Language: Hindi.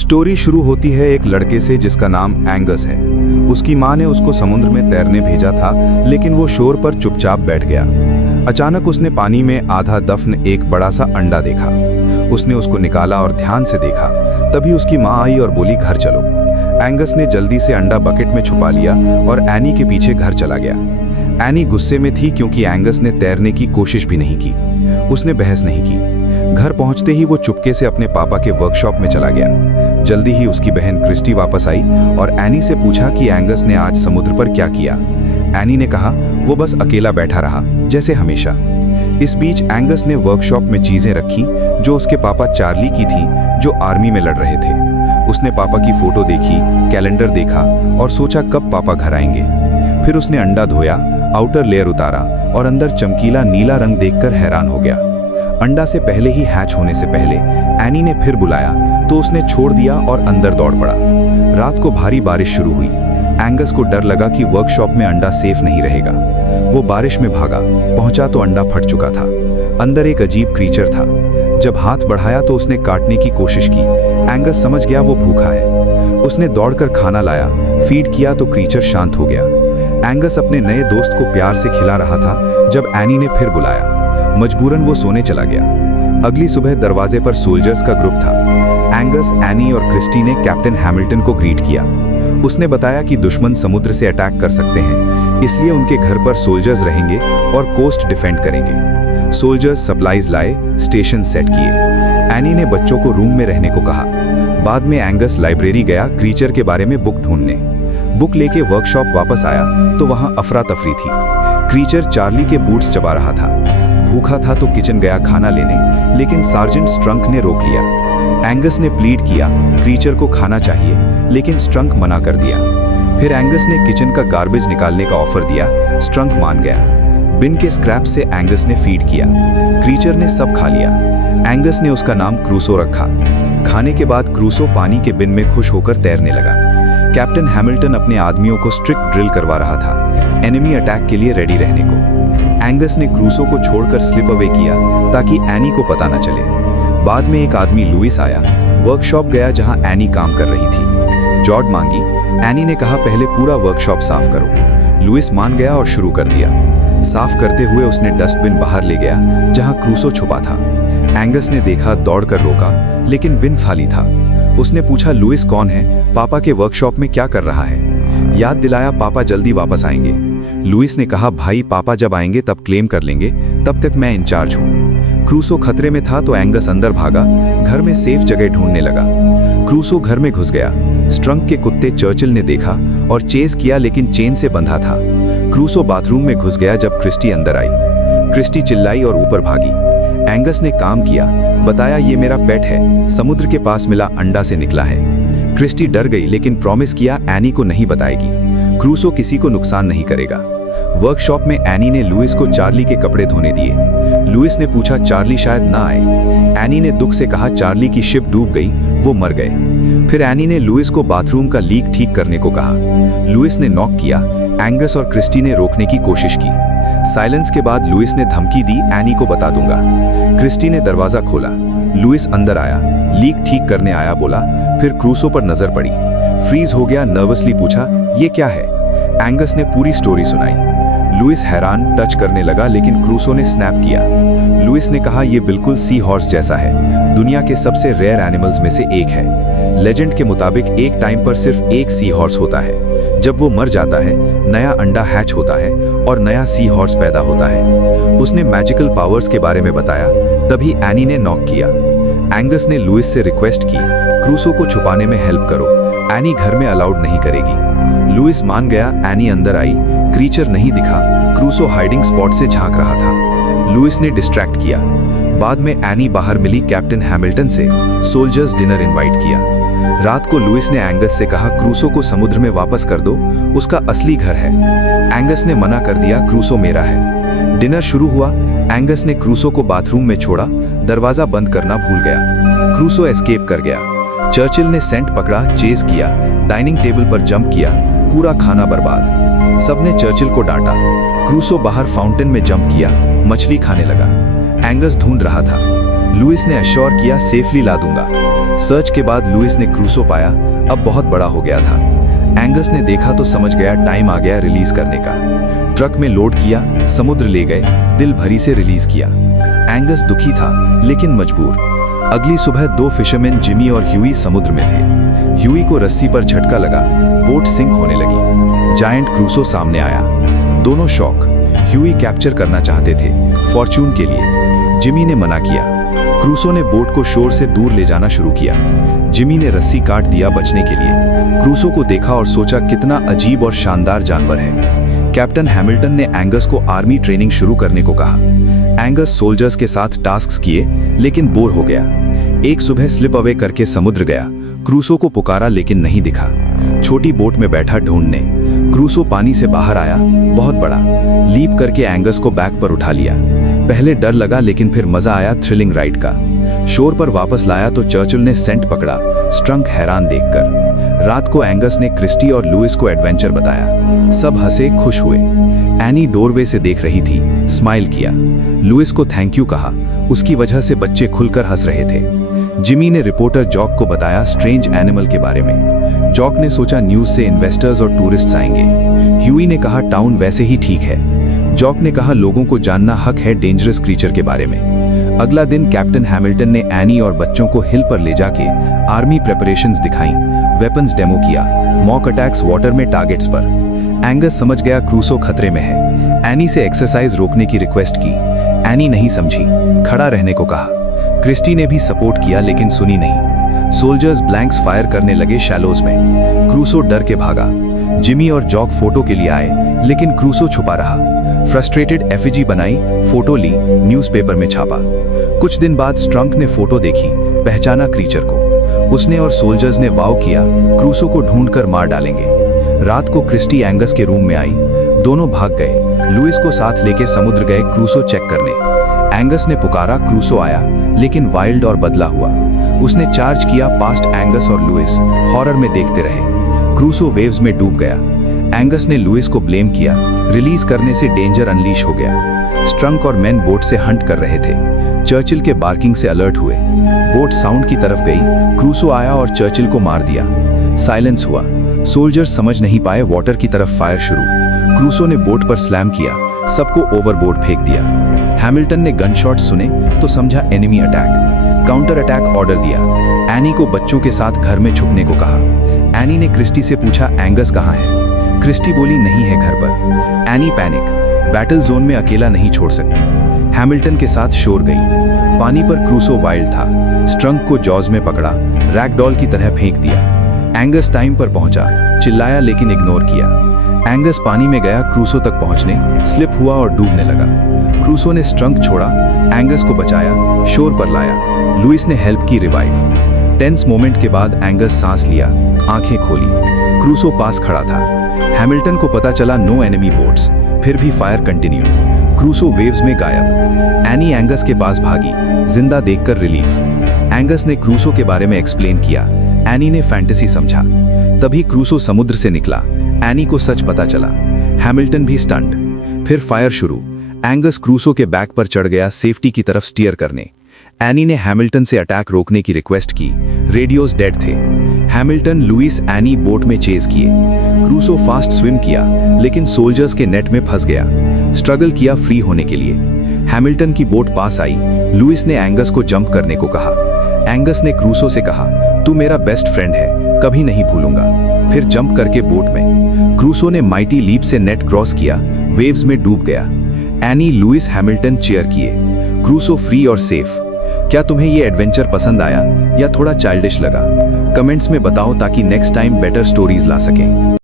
स्टोरी शुरू होती है एक लड़के से जिसका नाम एंगस है। उसकी माँ ने उसको समुद्र में तैरने भेजा था, लेकिन वो शोर पर चुपचाप बैठ गया। अचानक उसने पानी में आधा दफन एक बड़ा सा अंडा देखा। उसने उसको निकाला और ध्यान से देखा। तभी उसकी माँ आई और बोली, घर चलो। एंगस ने जल्दी से अंडा बकेट में छुपा लिया और एनी के पीछे घर चला गया। एनी गुस्से में थी क्योंकि एंगस ने तैरने की कोशिश भी नहीं की। उसने बहस नहीं की। घर पहुंचते ही वो चुपके से अपने पापा के वर्कशॉप में चला गया। जल्दी ही उसकी बहन क्रिस्टी वापस आई और एनी से पूछा कि एंगस ने आज समुद्र पर क्या किया। एनी ने कहा, वो बस अकेला बैठा रहा, जैसे हमेशा। इस बीच एंगस ने वर्कशॉप में चीजें रखी जो उसके पापा चार्ली की थी, जो आर्मी में लड़ रहे थे। उसने पापा की फोटो देखी, कैलेंडर देखा और सोचा कब पापा घर आएंगे। फिर उसने अंडा धोया, आउटर लेयर उतारा और अंदर चमकीला नीला रंग देखकर हैरान हो गया। अंडा से पहले ही हैच होने से पहले एनी ने फिर बुलाया तो उसने छोड़ दिया और अंदर दौड़ पड़ा। रात को भारी बारिश शुरू हुई। एंगस को डर लगा कि वर्कशॉप में अंडा सेफ नहीं रहेगा। वो बारिश में भागा, पहुंचा तो अंडा फट चुका था। अंदर एक अजीब क्रीचर था। जब हाथ बढ़ाया तो उसने काटने की कोशिश की। एंगस समझ गया वो भूखा है। उसने दौड़कर खाना लाया, फीड किया तो क्रीचर शांत हो गया। एंगस अपने नए दोस्त को प्यार से खिला रहा था जब एनी ने फिर बुलाया। मजबूरन वो सोने चला गया। अगली सुबह दरवाजे पर सोल्जर्स का ग्रुप था। एंगस, एनी और क्रिस्टी ने कैप्टन हैमिल्टन को ग्रीट किया। उसने बताया कि दुश्मन समुद्र से अटैक कर सकते हैं, इसलिए उनके घर पर सोल्जर्स रहेंगे और कोस्ट डिफेंड करेंगे। सोल्जर्स सप्लाईज लाए, स्टेशन सेट किए। एनी ने बच्चों को रूम में रहने को कहा। बाद में एंगस लाइब्रेरी गया क्रीचर के बारे में बुक ढूंढने। बुक लेके वर्कशॉप वापस आया तो वहां अफरा तफरी थी। क्रीचर चार्ली के बूट्स चबा रहा था। भूखा था तो किचन गया खाना लेने, लेकिन सार्जेंट स्ट्रंक ने रोक लिया। एंगस ने प्लीड किया, क्रीचर को खाना चाहिए, लेकिन स्ट्रंक मना कर दिया। फिर एंगस ने किचन का गार्बेज निकालने का ऑफर दिया। स्ट्रंक मान गया। बिन के स्क्रैप से एंगस ने फीड किया। क्रीचर ने सब खा लिया। एंगस ने उसका नाम क्रूसो रखा। खाने के बाद क्रूसो पानी के बिन में खुश होकर तैरने लगा। कैप्टन हैमिल्टन अपने आदमियों को स्ट्रिक्ट ड्रिल करवा रहा था, एनिमी अटैक के लिए रेडी रहने को। एंगस ने क्रूसो को छोड़कर स्लिप अवे किया ताकि एनी को पता न चले। बाद में एक आदमी लुइस आया। वर्कशॉप गया जहां एनी काम कर रही थी। जॉर्ड मांगी। एनी ने कहा, पहले पूरा वर्कशॉप साफ करो। लुइस मान गया और शुरू कर दिया। साफ करते हुए उसने डस्टबिन बाहर ले गया जहां क्रूसो छुपा था। एंगस ने देखा, दौड़कर रोका, लेकिन बिन खाली था। उसने पूछा, लुइस कौन है? पापा के वर्कशॉप में क्या कर रहा है? याद दिलाया, पापा जल्दी वापस आएंगे। लुइस ने कहा, भाई पापा जब आएंगे तब क्लेम कर लेंगे, तब तक मैं इंचार्ज हूँ। क्रूसो खतरे में था तो एंगस अंदर भागा, घर में सेफ जगह ढूंढने लगा। क्रूसो घर में घुस गया। स्ट्रंक के कुत्ते चर्चिल ने देखा और चेस किया, लेकिन चेन से बंधा था। क्रूसो बाथरूम में घुस गया जब क्रिस्टी अंदर आई। क्रिस्टी चिल्लाई और ऊपर भागी। एंगस ने काम किया, बताया, ये मेरा पेट है, समुद्र के पास मिला अंडा से निकला है। क्रिस्टी डर गई, लेकिन प्रॉमिस किया एनी को नहीं बताएगी। क्रूसो किसी को नुकसान नहीं करेगा। वर्कशॉप में एनी ने लुइस को चार्ली के कपड़े धोने दिए। लुइस ने पूछा, चार्ली शायद ना आए। एनी ने दुख से कहा, चार्ली की शिप डूब गई, वो मर गए। फिर एनी ने लुइस को बाथरूम का लीक ठीक करने को कहा। लुइस ने नॉक किया। एंगस और क्रिस्टी ने रोकने की कोशिश की। साइलेंस के बाद लुइस ने धमकी दी, एनी को बता दूंगा। क्रिस्टी ने दरवाजा खोला। लुइस अंदर आया, लीक ठीक करने आया बोला। फिर क्रूसो पर नजर पड़ी। फ्रीज हो गया, नर्वसली पूछा, ये क्या है? एंगस ने पूरी स्टोरी सुनाई। लुइस हैरान, टच करने लगा, लेकिन क्रूसो ने स्नैप किया। लुइस ने कहा, यह बिल्कुल सी हॉर्स जैसा है, दुनिया के सबसे रेयर एनिमल्स में से एक है। लेजेंड के मुताबिक एक टाइम पर सिर्फ एक सी हॉर्स होता है। जब वो मर जाता है, नया अंडा हैच होता है और नया सी हॉर्स पैदा होता है। उसने मैजिकल पावर्स के बारे में बताया। तभी एनी ने नॉक किया। एंगस ने लुइस से रिक्वेस्ट की, क्रूसो को छुपाने में हेल्प करो, एनी घर में अलाउड नहीं करेगी। लुइस मान गया। एनी अंदर आई। क्रीचर नहीं दिखा। क्रूसो हाइडिंग स्पॉट से झांक रहा था। लुइस ने डिस्ट्रैक्ट किया। बाद में एनी बाहर मिली कैप्टन हैमिल्टन से। सोल्जर्स डिनर इनवाइट किया। रात को लुइस ने एंगस से कहा, क्रूसो को समुद्र में वापस कर दो, उसका असली घर है। एंगस ने मना कर दिया, क्रूसो मेरा है। डिनर शुरू हुआ। एंगस ने क्रूसो को बाथरूम में छोड़ा, दरवाजा बंद करना भूल गया। क्रूसो एस्केप कर गया। चर्चिल ने सेंट पकड़ा, चेस किया, डाइनिंग टेबल पर जंप किया, पूरा खाना बर्बाद। सबने चर्चिल को डांटा। क्रूसो बाहर फाउंटेन में जंप किया, मछली खाने लगा। एंगस ढूंढ रहा था। लुइस ने अश्योर किया सेफली ला दूंगा। सर्च के बाद लुइस ने क्रूसो पाया, अब बहुत बड़ा हो गया था। एंगस ने देखा तो समझ गया टाइम आ गया रिलीज करने का। ट्रक में लोड किया, समुद्र ले गए, दिल भरी से रिलीज किया। एंगस दुखी था लेकिन मजबूर। अगली सुबह 2 फिशरमैन जिमी और ह्यूई समुद्र में थे। ह्यूई को रस्सी पर झटका लगा, बोट सिंक होने लगी। जायंट क्रूसो सामने आया, दोनों शॉक। ह्यूई कैप्चर करना चाहते थे फॉर्चून के लिए, जिमी ने मना किया। क्रूसो ने बोट को शोर से दूर ले जाना शुरू किया। जिमी ने रस्सी काट दिया बचने के लिए। क्रूसो को देखा और सोचा कितना अजीब और शानदार जानवर है। कैप्टन हैमिल्टन ने एंगस को आर्मी ट्रेनिंग शुरू करने को कहा। एंगस सोल्जर्स के साथ टास्क्स किए लेकिन बोर हो गया। एक सुबह स्लिप अवे करके समुद्र गया। क्रूसो को पुकारा लेकिन नहीं दिखा। छोटी बोट में बैठा ढूंढने। क्रूसो पानी से बाहर आया, बहुत बड़ा। लीप करके एंगस को बैक पर उठा लिया। पहले डर लगा लेकिन फिर मजा आया थ्रिलिंग राइड का। शोर पर वापस लाया तो चर्चिल ने सेंट पकड़ा, स्ट्रंक हैरान देखकर। रात को एंगस ने क्रिस्टी और लुइस को एडवेंचर बताया। सब हंसे, खुश हुए। एनी डोरवे से देख रही थी, स्माइल किया। लुइस को थैंक यू कहा, उसकी वजह से बच्चे खुलकर हंस रहे थे। जिमी ने रिपोर्टर जॉक को बताया स्ट्रेंज एनिमल के बारे में। जॉक ने सोचा न्यूज से इन्वेस्टर्स और टूरिस्ट्स आएंगे। ह्यूई ने कहा टाउन वैसे ही ठीक है। जॉक ने कहा लोगों को जानना हक है डेंजरस क्रीचर के बारे में। अगला दिन कैप्टन हैमिल्टन ने एनी और बच्चों को हिल पर ले जाके आर्मी प्रेपरेशंस दिखाई, वेपन्स डेमो किया, मॉक अटैक्स वाटर में टारगेट्स पर। एंगस समझ गया क्रूसो खतरे में है। एनी से एक्सरसाइज रोकने की रिक्वेस्ट की। एनी नहीं समझी, खड़ा रहने को कहा। क्रिस्टी ने भी सपोर्ट किया लेकिन सुनी नहीं। सोल्जर्स ब्लैंक्स फायर करने लगे शैलोज में। क्रूसो डर के भागा। जिमी और जॉक फोटो के लिए आए लेकिन क्रूसो छुपा रहा। फ्रस्ट्रेटेड एफिजी बनाई, फोटो ली, न्यूज़पेपर में छापा। कुछ दिन बाद स्ट्रंक ने फोटो देखी, पहचाना क्रीचर को। उसने और सोल्जर्स ने वाव किया क्रूसो को ढूंढकर मार डालेंगे। रात को क्रिस्टी एंगस के रूम में आई, दोनों भाग गए। लुइस को साथ लेके समुद्र गए क्रूसो चेक करने। एंगस ने पुकारा, क्रूसो आया लेकिन वाइल्ड और बदला हुआ। उसने चार्ज किया पास्ट एंगस और लुइस हॉरर में देखते रहे। क्रूसो वेव्स में डूब गया। एंगस ने लुइस को ब्लेम किया, रिलीज करने से डेंजर अनलीश हो गया। स्ट्रंक और मैन बोट से हंट कर रहे थे। चर्चिल के बार्किंग से अलर्ट हुए। बोट साउंड की तरफ गई। क्रूसो आया और चर्चिल को मार दिया। साइलेंस हुआ। सोल्जर्स समझ नहीं पाए, वाटर की तरफ फायर शुरू। क्रूसो ने बोट पर स्लैम किया, सबको ओवरबोर्ड फेंक दिया। हैमिल्टन ने गन शॉट सुने तो समझा enemy attack. Counter attack order दिया। एनी को बच्चों के साथ घर में छुपने को कहा। एनी ने क्रिस्टी से पूछा एंगस कहाँ है। क्रिस्टी बोली नहीं है घर पर। एनी पैनिक, बैटल जोन में अकेला नहीं छोड़ सकती। हैमिल्टन के साथ शोर गई। पानी पर क्रूसो वाइल्ड था। स्ट्रंक को जॉज में पकड़ा, रैगडॉल की तरह फेंक दिया। एंगस टाइम पर पहुंचा, चिल्लाया लेकिन इग्नोर किया। एंगस पानी में गया क्रूसो तक पहुंचने, स्लिप हुआ और डूबने लगा। क्रूसो ने स्ट्रंक छोड़ा, एंगस को बचाया, शोर पर लाया। लुइस ने हेल्प की रिवाइव। टेंस मोमेंट के बाद एंगस सांस लिया, आंखें खोली। क्रूसो पास खड़ा था। हैमिल्टन को पता चला नो एनिमी बोट्स, फिर भी फायर कंटिन्यू। क्रूसो वेव्स में गायब। एनी एंगस के पास भागी, जिंदा देखकर रिलीफ। एंगस ने क्रूसो के बारे में एक्सप्लेन किया। एनी ने फैंटेसी समझा। तभी क्रूसो समुद्र से निकला। एनी को सच पता चला। हैमिल्टन भी स्टंट। फिर फायर शुरू। एंगस क्रूसो के बैक पर चढ़ गया सेफ्टी की तरफ स्टीयर करने। एनी ने हैमिल्टन से अटैक रोकने की रिक्वेस्ट की। रेडियोस डेड थे। हैमिल्टन, लुइस, एनी बोट में चेज किए। क्रूसो फास्ट स्विम किया लेकिन सोल्जर्स के नेट में फंस गया। स्ट्रगल किया फ्री होने के लिए। हैमिल्टन की बोट पास आई। लुइस ने एंगस को जंप करने को कहा। एंगस ने क्रूसो से कहा तू मेरा बेस्ट फ्रेंड है, कभी नहीं भूलूंगा। फिर जंप करके बोट में। क्रूसो ने माइटी लीप से नेट क्रॉस किया, वेव्स में डूब गया। एनी, लुइस, हैमिल्टन चीयर किए। क्रूसो फ्री और सेफ। क्या तुम्हें ये एडवेंचर पसंद आया या थोड़ा चाइल्डिश लगा? कमेंट्स में बताओ ताकि नेक्स्ट टाइम बेटर स्टोरीज ला सकें।